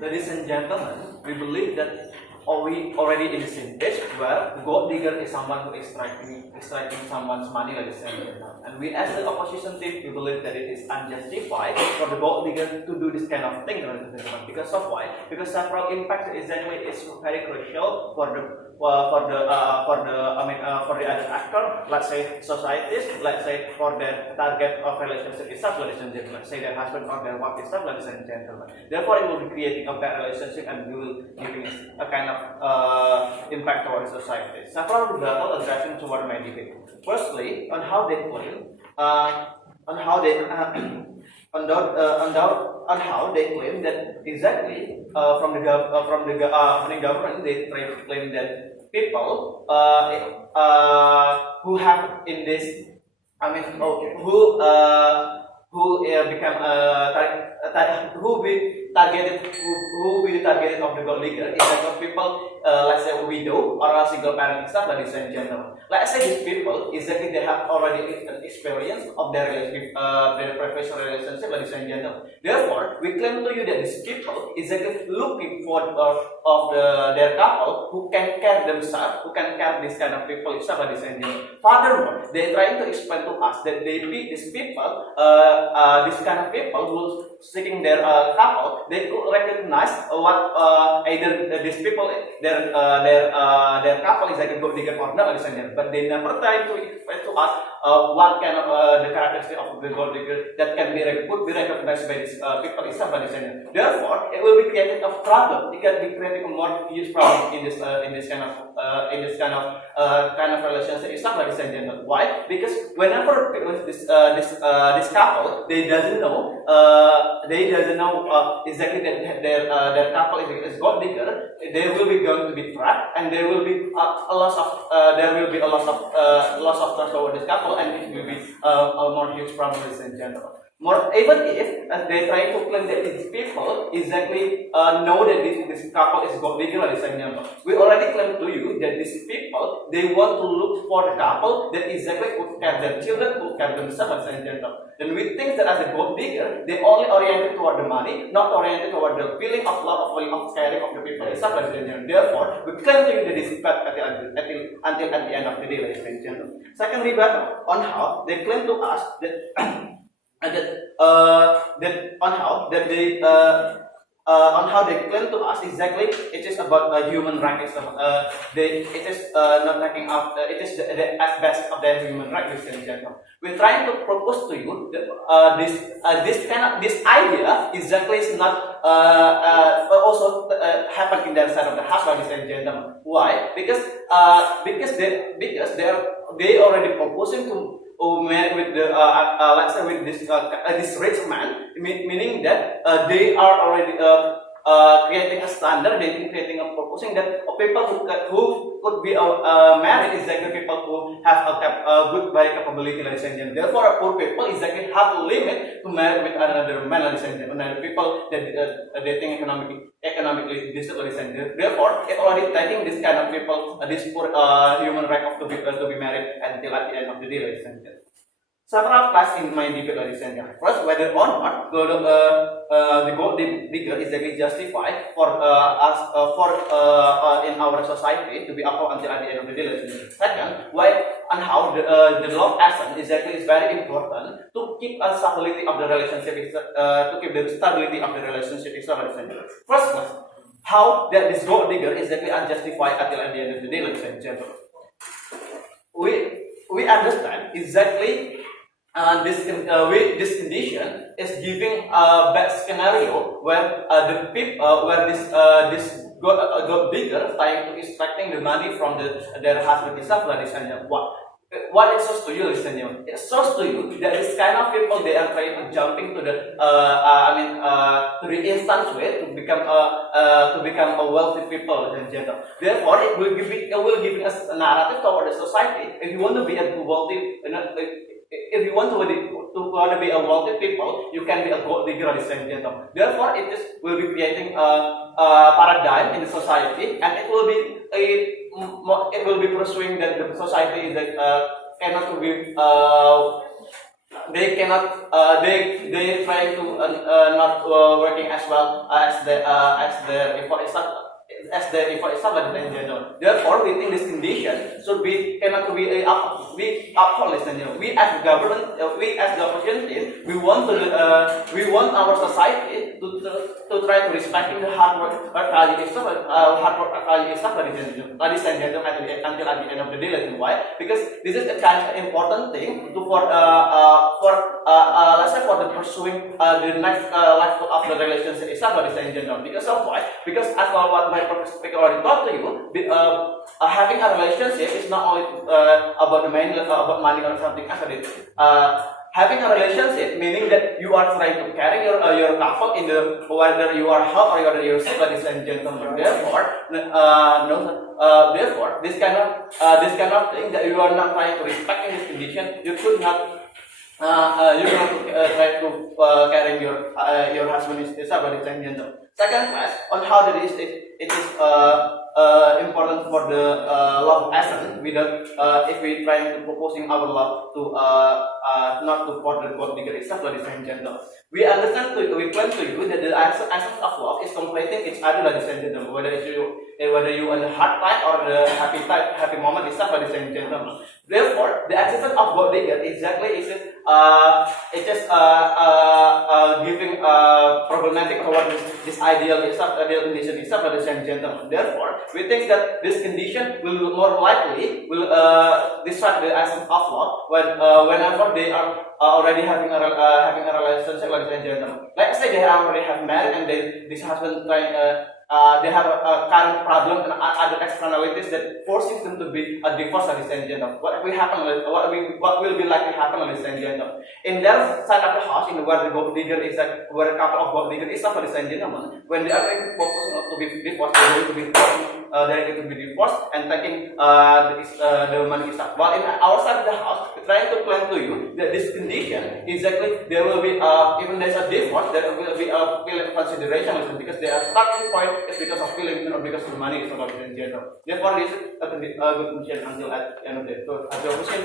Ladies and gentlemen, we believe that we already in the same stage where gold digger is someone who is extracting someone's money, ladies and gentlemen. And we as the opposition team, we believe that it is unjustified for the gold digger to do this kind of thing, ladies and gentlemen. Because of why? Because several impacts is very crucial for the other actor, let's say societies, let's say for the target of relationship itself, ladies and gentlemen, say their husband or their wife itself, ladies and gentlemen. Therefore, it will be creating a bad relationship and will giving a kind of impact toward society. Several rebuttal addressing toward my debate. Firstly, on how they claim, on how they claim that exactly from the government they try to claim that people who have in this, who become who be targeted of the gold digger is that of people, let's say a widow or a single parent itself, ladies and gentlemen. Let's say these people exactly they have already an experience of their relationship, their professional relationship, ladies and gentlemen. Therefore, we claim to you that these people exactly looking for their couple who can care themselves, who can care this kind of people itself, ladies and gentlemen. Furthermore, they trying to explain to us that these people, this kind of people who seeking their couple, they could recognize what either these people their couple is like a gold digger or not, ladies and gentlemen. But they never try to explain to us what kind of the characteristic of the gold digger that can be recognized by these people itself, ladies and gentlemen. Therefore, it will be creating a problem. It can be creating a more huge problem in this kind of relationship itself, ladies and gentlemen. Why? Because whenever this couple they doesn't know exactly that their couple is gold digger, there will be going to be trapped, and there will be a loss of trust over this couple, and it will be a more huge problem, ladies and gentlemen. More, even if they try to claim that these people exactly know that this couple is gold digger, ladies and gentlemen, we already claim to you that these people they want to look for the couple that exactly would care their children, would care themselves, ladies and gentlemen. Then we think that as a gold digger, they only oriented toward the money, not oriented toward the feeling of love, of caring of the people itself, ladies and gentlemen. Therefore, we claim to you that this is bad until at the end of the day, ladies and gentlemen. Second rebuttal on how they claim to us that. On how they claim to us exactly it is about human rights. It is not taking up. It is the aspect of their human rights, ladies and gentlemen. We're trying to propose to you that this idea exactly is not also happen in their side of the house, ladies and gentlemen. Why? Because they already proposing to marry with the let's say with this rich man, meaning that they are already creating a standard, they creating a proposing that people who could be married is like the people who have a good body capability, ladies and gentlemen. Therefore, poor people is like have a limit to marry with another man, ladies and gentlemen. Another people that they think economically decent, ladies and gentlemen. Therefore, it already taking this kind of people, this poor human right of to be married until at the end of the day, ladies and gentlemen. Several class in my debate, ladies and gentlemen. First, whether or not the gold digger is exactly justified for us in our society to be upheld until at the end of the day, ladies and gentlemen. Second, why and how the law of essence exactly is very important to keep a stability of the relationship, to keep the stability of the relationship itself, ladies and gentlemen. First, how that this gold digger is exactly unjustified until at the end of the day, ladies and gentlemen. We understand exactly. This condition is giving a bad scenario where this gold digger trying to extracting the money from their husband itself, ladies and gentlemen. What it shows to you, ladies and gentlemen? It shows to you that this kind of people they are trying to jumping to the to the instant way to become a wealthy people, ladies and gentlemen. Therefore, it will give us a narrative toward the society. If you want to be a wealthy, if you want to be a wealthy people, you can be a gold digger, ladies and gentlemen. Therefore, will be creating a paradigm in the society, and it will be pursuing that the society is cannot be they cannot they try to not working as well as the before established in general. Therefore, we think this condition should be cannot be upheld. We as the government, we as the opposition team, we want our society to try to respect the hard work value ladies and gentlemen, until at the end of the day. Why? Because this is a kind of important thing for let's say for the pursuing the next life of the relationship itself, ladies and gentlemen. Because of why? Because as well what my professor already taught to you, having a relationship is not only about the money, about money or something else. Having a relationship meaning that you are trying to carry your couple in the whether you are hot or whether you're sick, ladies and gentlemen. Therefore, therefore, this kind of thing that you are not trying to respect in this condition, you should not. You have to try to carry your husband is ladies and gentlemen. Second class on how it is important for the love essence without if we trying to proposing our love to not to for the God bigger itself, ladies and gentlemen. We understand we claim to you that the essence of love is completing each other, ladies and gentlemen. Whether you on the hard time or the happy moment itself, ladies and gentlemen. Therefore, the existence of God bigger exactly is giving problematic toward this ideal condition itself, ladies and gentlemen. Therefore, we think that this condition will more likely distract the essence of love whenever they are already having a relationship, ladies and gentlemen. Let's say they already have married and this husband they have a current problem and other externalities that forces them to be a divorce, ladies and gentlemen. What will be likely happen, ladies and gentlemen? In their side of the house, in where the God digger is where a couple of God digger is, ladies and gentlemen, when they are focusing on to be divorced, they're going to be divorced and taking the money stuff. While in our side of the house, we're trying to claim to you that this condition exactly there will be even there's a divorce, there will be a feeling consideration, listen, because they are starting point is because of feeling or because of money, so ladies and gentlemen. Therefore, this is a good condition until at the end of the day. So, as your question,